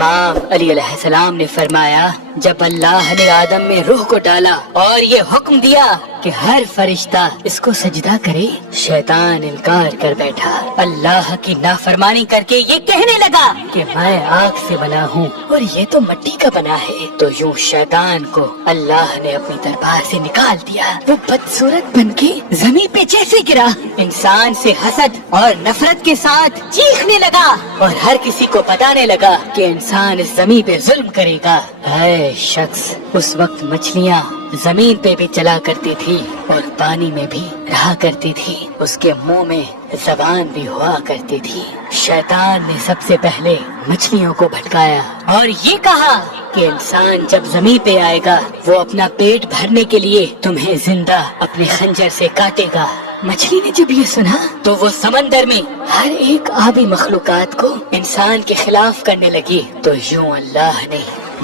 امام علی علیہ السلام نے فرمایا جب اللہ نے آدم میں روح کو ڈالا اور یہ حکم دیا کہ ہر فرشتہ اس کو سجدہ کرے، شیطان انکار کر بیٹھا، اللہ کی نافرمانی کر کے یہ کہنے لگا کہ میں آگ سے بنا ہوں اور یہ تو مٹی کا بنا ہے۔ تو یوں شیطان کو اللہ نے اپنی دربار سے نکال دیا۔ وہ بدصورت بن کے زمین پہ جیسے گرا، انسان سے حسد اور نفرت کے ساتھ چیخنے لگا اور ہر کسی کو بتانے لگا کہ انسان اس زمین پہ ظلم کرے گا۔ اے شخص، اس وقت مچھلیاں زمین پہ بھی چلا کرتی تھی اور پانی میں بھی رہا کرتی تھی، اس کے منہ میں زبان بھی ہوا کرتی تھی۔ شیطان نے سب سے پہلے مچھلیوں کو بھٹکایا اور یہ کہا کہ انسان جب زمین پہ آئے گا وہ اپنا پیٹ بھرنے کے لیے تمہیں زندہ اپنے خنجر سے کاٹے گا۔ مچھلی نے جب یہ سنا تو وہ سمندر میں ہر ایک آبی مخلوقات کو انسان کے خلاف کرنے لگی۔ تو یوں اللہ نے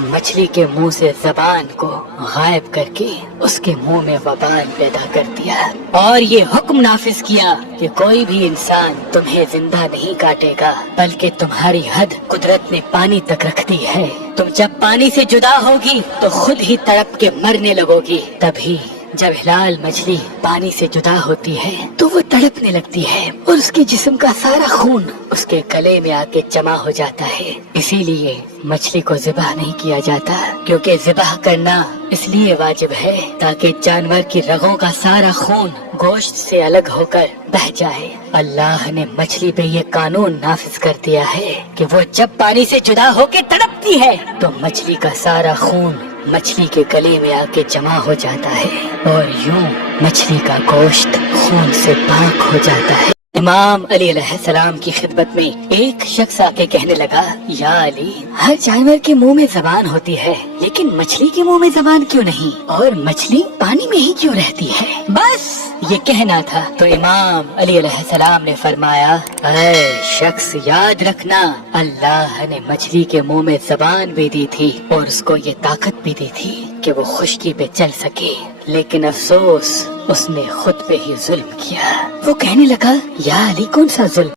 مچھلی کے منہ سے زبان کو غائب کر کے اس کے منہ میں وبال پیدا کر دیا اور یہ حکم نافذ کیا کہ کوئی بھی انسان تمہیں زندہ نہیں کاٹے گا، بلکہ تمہاری حد قدرت نے پانی تک رکھ دی ہے۔ تم جب پانی سے جدا ہوگی تو خود ہی تڑپ کے مرنے لگو گی۔ تبھی جب ہلال مچھلی پانی سے جدا ہوتی ہے تو وہ تڑپنے لگتی ہے اور اس کے جسم کا سارا خون اس کے گلے میں آ کے جمع ہو جاتا ہے۔ اسی لیے مچھلی کو ذبح نہیں کیا جاتا، کیونکہ ذبح کرنا اس لیے واجب ہے تاکہ جانور کی رگوں کا سارا خون گوشت سے الگ ہو کر بہہ جائے۔ اللہ نے مچھلی پہ یہ قانون نافذ کر دیا ہے کہ وہ جب پانی سے جدا ہو کے تڑپتی ہے تو مچھلی کا سارا خون مچھلی کے گلے میں آ کے جمع ہو جاتا ہے اور یوں مچھلی کا گوشت خون سے پاک ہو جاتا ہے۔ امام علی علیہ السلام کی خدمت میں ایک شخص آ کے کہنے لگا، یا علی، ہر جانور کے منہ میں زبان ہوتی ہے لیکن مچھلی کے منہ میں زبان کیوں نہیں، اور مچھلی پانی میں ہی کیوں رہتی ہے؟ بس یہ کہنا تھا۔ تو امام علی علیہ السلام نے فرمایا، اے شخص، یاد رکھنا اللہ نے مچھلی کے منہ میں زبان بھی دی تھی اور اس کو یہ طاقت بھی دی تھی کہ وہ خشکی پہ چل سکے، لیکن افسوس اس نے خود پہ ہی ظلم کیا۔ وہ کہنے لگا، یا علی، کون سا ظلم؟